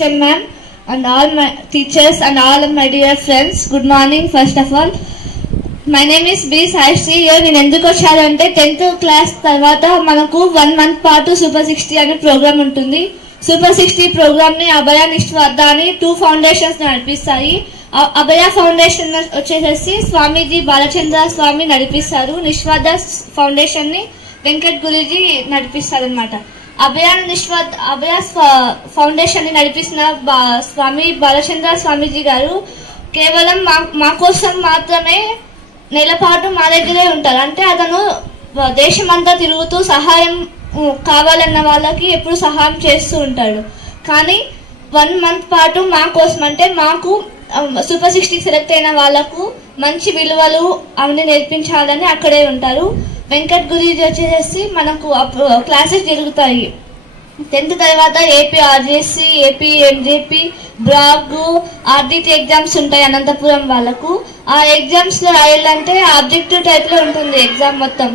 Ma'am and all my teachers and all my dear friends, good morning. First of all, my name is B. Saishri. Here నేను ఎందుకు వచ్చానంటే 10th class తర్వాత మనకు 1 month పాటు super 60 అనే programme ఉంటుంది. Super 60 programme ని అభయ నిష్వాద అని 2 ఫౌండేషన్స్ నడిపిస్తాయి. అభయ ఫౌండేషన్ వచ్చేసి స్వామీజీ బాలచంద్ర స్వామి నడిపిస్తారు. నిష్వాద ఫౌండేషన్ ని వెంకట్ గురూజీ నడిపిస్తారు అన్నమాట. అభయ ఫౌండేషన్ ని నడిపిస్తున్న స్వామి బాలచంద్ర స్వామీజీ గారు కేవలం మా కోసం మాత్రమే నెలపాటు మా దగ్గరే ఉంటారు. అంటే అతను దేశమంతా తిరుగుతూ సహాయం కావాలన్న వాళ్ళకి ఎప్పుడు సహాయం చేస్తూ ఉంటాడు. కానీ 1 month పాటు మా కోసం అంటే మాకు సూపర్ 60 సెలెక్ట్ అయిన వాళ్ళకు మంచి విలువలు అవన్నీ నేర్పించాలని అక్కడే ఉంటారు. వెంకట్ గురూజీ వచ్చేసి మనకు క్లాసెస్ జరుగుతాయి. 10th తర్వాత AP RJC, AP MJP, brag, RDT exams ఉంటాయి అనంతపురం వాళ్ళకు. ఆ ఎగ్జామ్స్ లో రాయాలంటే ఆబ్జెక్టివ్ టైప్ లో ఉంటుంది ఎగ్జామ్ మొత్తం.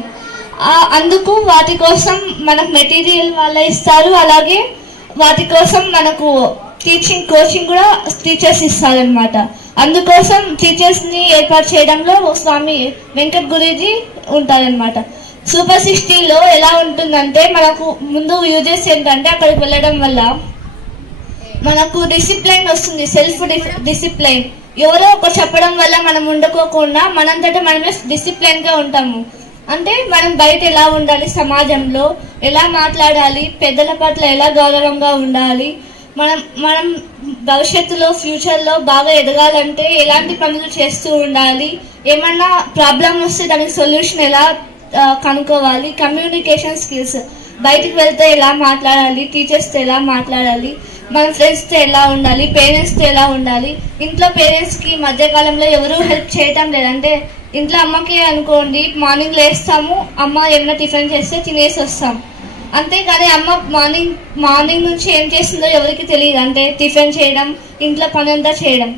అందుకు వాటి కోసం మనకు మెటీరియల్ వాళ్ళే ఇస్తారు. అలాగే వాటి కోసం మనకు టీచింగ్ కోచింగ్ కూడా టీచర్స్ ఇస్తారనమాట. అందుకోసం టీచర్స్ ని ఏర్పాటు చేయడంలో స్వామి వెంకట్ గురూజీ ఉంటారనమాట. సూపర్ 60లో ఎలా ఉంటుందంటే మనకు ముందు యూజెస్ ఏంటంటే అక్కడికి వెళ్ళడం వల్ల మనకు డిసిప్లైన్ వస్తుంది. సెల్ఫ్ డిసిప్లైన్ ఎవరో ఒక చెప్పడం వల్ల మనం ఉండకోకుండా మనంతటా మనమే డిసిప్లైన్ గా ఉంటాము. అంటే మనం బయట ఎలా ఉండాలి, సమాజంలో ఎలా మాట్లాడాలి, పెద్దల పట్ల ఎలా గౌరవంగా ఉండాలి, మనం భవిష్యత్తులో ఫ్యూచర్లో బాగా ఎదగాలంటే ఎలాంటి పనులు చేస్తూ ఉండాలి, ఏమన్నా ప్రాబ్లం వస్తే దానికి సొల్యూషన్ ఎలా కనుక్కోవాలి, కమ్యూనికేషన్ స్కిల్స్, బయటికి వెళ్తే ఎలా మాట్లాడాలి, టీచర్స్తో ఎలా మాట్లాడాలి, మన ఫ్రెండ్స్తో ఎలా ఉండాలి, పేరెంట్స్తో ఎలా ఉండాలి. ఇంట్లో పేరెంట్స్కి మధ్యకాలంలో ఎవరూ హెల్ప్ చేయటం లేదంటే ఇంట్లో అమ్మకి అనుకోండి, మార్నింగ్ లేస్తాము, అమ్మ ఏమైనా టిఫిన్ చేస్తే తినేసి వస్తాం. అంతేకాని అమ్మ మార్నింగ్ నుంచి ఏం చేస్తుందో ఎవరికి తెలియదు. అంటే టిఫిన్ చేయడం, ఇంట్లో పని అంతా చేయడం,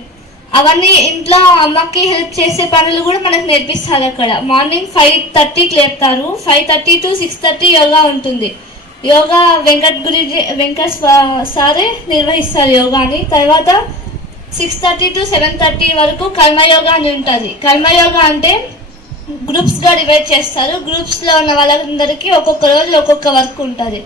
అవన్నీ ఇంట్లో అమ్మకి హెల్ప్ చేసే పనులు కూడా మనకు నేర్పిస్తారు. అక్కడ మార్నింగ్ 5:30కి లేపుతారు. 5:30 to 6:30 యోగా ఉంటుంది. యోగా వెంకట్ సారే నిర్వహిస్తారు యోగాని. తర్వాత 6:30 to 7:30 వరకు కర్మయోగా అని ఉంటుంది. కర్మయోగా అంటే గ్రూప్స్ గా డివైడ్ చేస్తారు. గ్రూప్స్ లో ఉన్న వాళ్ళందరికీ ఒక్కొక్క రోజు ఒక్కొక్క వర్క్ ఉంటుంది.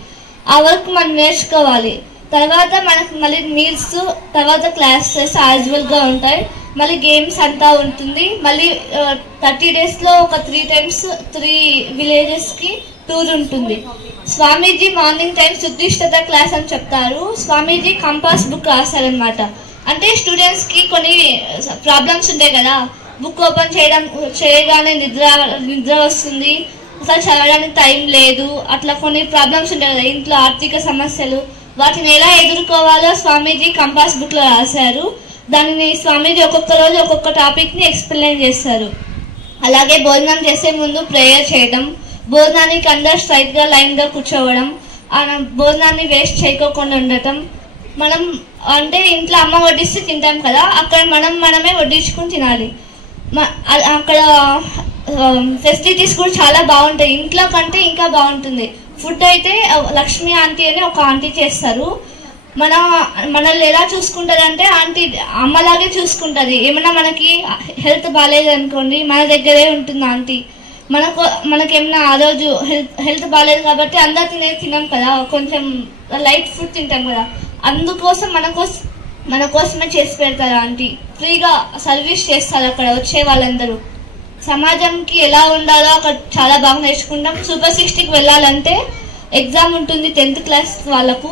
ఆ వర్క్ మనం నేర్చుకోవాలి. తర్వాత మనకు మళ్ళీ మీల్స్, తర్వాత క్లాసెస్ యాజువల్ గా ఉంటాయి. మళ్ళీ గేమ్స్ అంతా ఉంటుంది. మళ్ళీ 30 days లో ఒక 3 times 3 villages కి టూర్ ఉంటుంది. స్వామీజీ మార్నింగ్ టైం సుద్దిష్టత క్లాస్ అని చెప్తారు. స్వామీజీ కంపాస్ బుక్ రాస్తారనమాట. అంటే స్టూడెంట్స్ కి కొన్ని ప్రాబ్లమ్స్ ఉంటాయి కదా, బుక్ ఓపెన్ చేయగానే నిద్ర వస్తుంది, అసలు చదవడానికి టైం లేదు, అట్లా కొన్ని ప్రాబ్లమ్స్ ఉంటాయి కదా, ఇంట్లో ఆర్థిక సమస్యలు, వాటిని ఎలా ఎదుర్కోవాలో స్వామీజీ కంపాస్ బుక్ లో రాశారు. దానిని స్వామీజీ ఒక్కొక్క రోజు ఒక్కొక్క టాపిక్ ని ఎక్స్ప్లెయిన్ చేస్తారు. అలాగే భోజనం చేసే ముందు ప్రేయర్ చేయడం, భోజనానికి అందరు స్ట్రైట్ గా లైన్ గా కూర్చోవడం, భోజనాన్ని వేస్ట్ చేయకోకుండా ఉండటం. మనం అంటే ఇంట్లో అమ్మ వడ్డిస్తే తింటాం కదా, అక్కడ మనమే వడ్డించుకుని తినాలి. అక్కడ ఫెసిలిటీస్ కూడా చాలా బాగుంటాయి. ఇంట్లో కంటే ఇంకా బాగుంటుంది. ఫుడ్ అయితే లక్ష్మి ఆంటీ అని ఒక ఆంటీ చేస్తారు. మనల్ని ఎలా చూసుకుంటది అంటే ఆంటీ అమ్మలాగే చూసుకుంటది. ఏమన్నా మనకి హెల్త్ బాగాలేదు అనుకోండి, మన దగ్గరే ఉంటుంది ఆంటీ. మనకేమన్నా ఆ రోజు హెల్త్ బాగాలేదు కాబట్టి అందరు తినాం కదా, కొంచెం లైట్ ఫుడ్ తింటాం కదా, అందుకోసం మన కోసమే చేసి పెడతారు ఆంటీ. ఫ్రీగా సర్వీస్ చేస్తారు అక్కడ వచ్చే వాళ్ళందరూ. సమాజంకి ఎలా ఉండాలో అక్కడ చాలా బాగా నేర్చుకుంటాం. సూపర్ 60కి వెళ్ళాలంటే ఎగ్జామ్ ఉంటుంది 10th క్లాస్ వాళ్ళకు.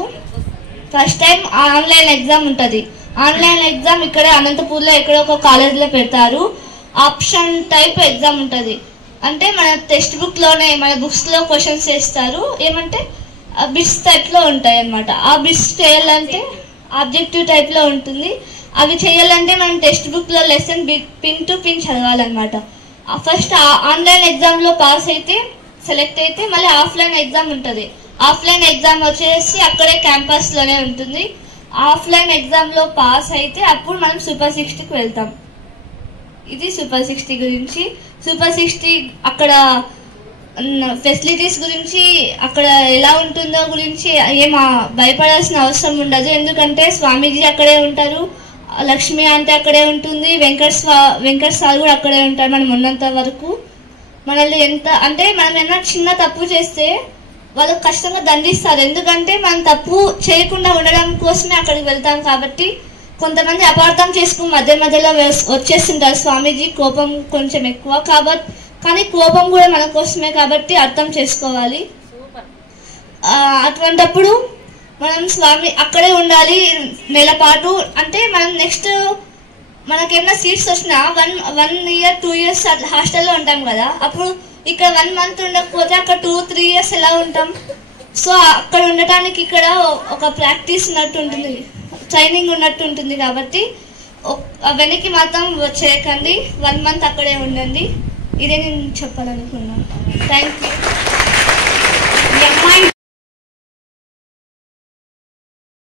ఫస్ట్ టైం ఆన్లైన్ ఎగ్జామ్ ఉంటుంది. ఆన్లైన్ ఎగ్జామ్ ఇక్కడ అనంతపూర్లో ఎక్కడో ఒక కాలేజీలో పెడతారు. ఆప్షన్ టైప్ ఎగ్జామ్ ఉంటుంది. అంటే మన టెక్స్ట్ బుక్ లోనే మన బుక్స్ లో క్వశ్చన్స్ చేస్తారు. ఏమంటే బిట్స్ టైప్ లో ఉంటాయి అనమాట. ఆ బిట్స్ చేయాలంటే ఆబ్జెక్టివ్ టైప్ లో ఉంటుంది. అవి చేయాలంటే మనం టెక్స్ట్ బుక్ లో లెసన్ పిన్ టు పిన్ చదవాలన్నమాట. ఫస్ట్ ఆన్లైన్ ఎగ్జామ్ లో పాస్ అయితే సెలెక్ట్ అయితే మళ్ళీ ఆఫ్లైన్ ఎగ్జామ్ ఉంటుంది. ఆఫ్లైన్ ఎగ్జామ్ వచ్చేసి అక్కడే క్యాంపస్ లోనే ఉంటుంది. ఆఫ్లైన్ ఎగ్జామ్ లో పాస్ అయితే అప్పుడు మనం సూపర్ 60కి వెళ్తాం. ఇది సూపర్ 60 గురించి. సూపర్ 60 అక్కడ ఫెసిలిటీస్ గురించి అక్కడ ఎలా ఉంటుందో గురించి ఏం భయపడాల్సిన అవసరం ఉండదు. ఎందుకంటే స్వామీజీ అక్కడే ఉంటారు, లక్ష్మి అంటే అక్కడే ఉంటుంది, వెంకట్ సార్ కూడా అక్కడే ఉంటారు. మనం ఉన్నంత వరకు మనల్ని మనం ఏమైనా చిన్న తప్పు చేస్తే వాళ్ళు కష్టంగా దండిస్తారు. ఎందుకంటే మనం తప్పు చేయకుండా ఉండడం కోసమే అక్కడికి వెళ్తాం. కాబట్టి కొంతమంది అపార్థం చేసుకుని మధ్యలో వచ్చేస్తుంటారు. స్వామీజీ కోపం కొంచెం ఎక్కువ కానీ కోపం కూడా మన కోసమే కాబట్టి అర్థం చేసుకోవాలి. అటువంటప్పుడు మనం స్వామి అక్కడే ఉండాలి నెల పాటు. అంటే మనం నెక్స్ట్ మనకేమైనా సీట్స్ వచ్చినా 1 year 2 years హాస్టల్లో ఉంటాం కదా, అప్పుడు ఇక్కడ 1 month ఉండకపోతే అక్కడ 2-3 years ఎలా ఉంటాం? సో అక్కడ ఉండటానికి ఇక్కడ ఒక ప్రాక్టీస్ ఉన్నట్టు ఉంటుంది, ట్రైనింగ్ ఉన్నట్టు ఉంటుంది. కాబట్టి వెనక్కి మాత్రం చేయకండి, 1 month అక్కడే ఉండండి. ఇదే నేను చెప్పాలనుకున్నాను. Thank you.